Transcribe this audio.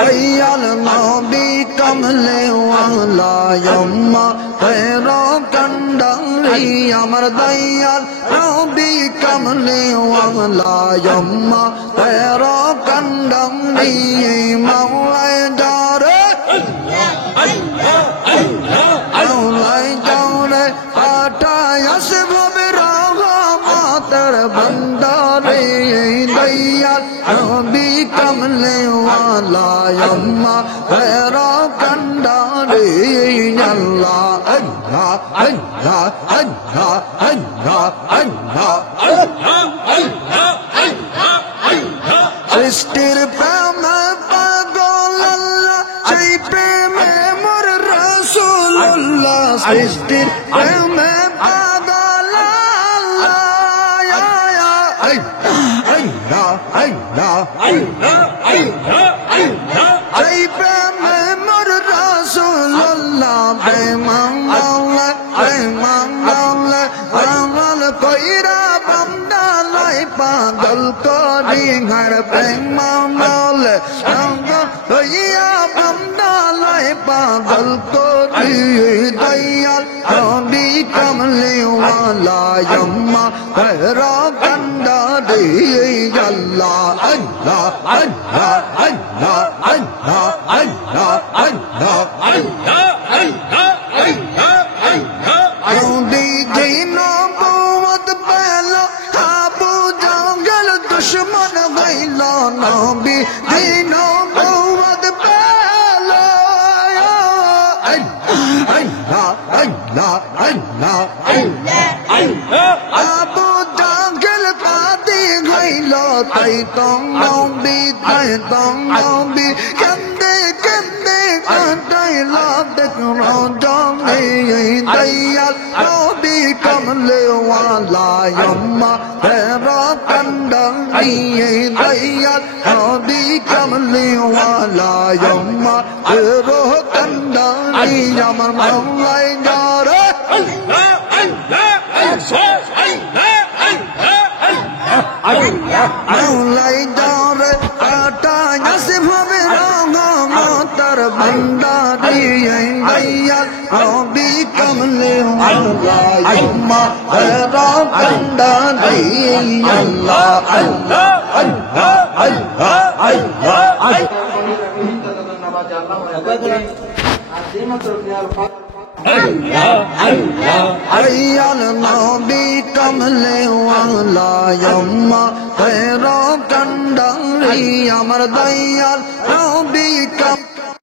Eyal নবী কমলে ওয়ালা ইয়াম্মা তেরা কান্ডারি আমার দয়াল নবী কমলে ওয়ালা ইয়াম্মা তেরা কান্ডারি মাওলায় যারে মাওলায় যারে পাঠায় আসবে রহমতের বন্দারে দয়াল নবী কমলে ওয়ালা ইয়াম্মা তেরা কান্ডারি আল্লাহ আল্লাহ আল্লাহ আল্লাহ আল্লাহ আল্লাহ সৃষ্টির প্রেমে পাগল আল্লাহ সেই প্রেমে মোর রাসূলুল্লাহ সৃষ্টির প্রেমে পাগল আল্লাহ আল্লাহ আল্লাহ সেই প্রেমে মোর রাসূলুল্লাহ প্রেমান আল্লাহ প্রেমান আল্লাহ পাগল কইরা বান্দা লাই পাগল করি ঘর প্রেমান আল্লাহ পাগল কইরা বান্দা লাই পাগল করি দয়াল নবী কমলে ওয়ালা ইয়াম্মা তেরা কান্ডারি আল্লাহ আল্লাহ আল্লাহ আল্লাহ আল্লাহ আল্লাহ আল্লাহ নবী জি নবুয়ত পেল আবু জাহল দুশমন হইল নবী জি নবুয়ত পেল আল্লাহ আল্লাহ আল্লাহ আবু জাহল পাদি হইল তাই তো নবী কান্দে কান্দে কান্দাইল দেখো জমে দয়াল নবী কমলে ওয়ালা ইয়াম্মা তেরা কান্ডারি দয়াল নবী কমলে ওয়ালা ইয়াম্মা তেরা কান্ডারি আমার মাওলায় যারে মাওলায় যারে পাঠায় আসবে রহমতের বন্দারি দয়াল নবী কমলে ওয়ালা ইয়াম্মা তেরা কান্ডারি আল্লাহ আল্লাহ আল্লাহ আল্লাহ আইয়াল নবী কমলে ওয়ালা ইয়াম্মা তেরা কান্ডারি আমার দয়াল নবী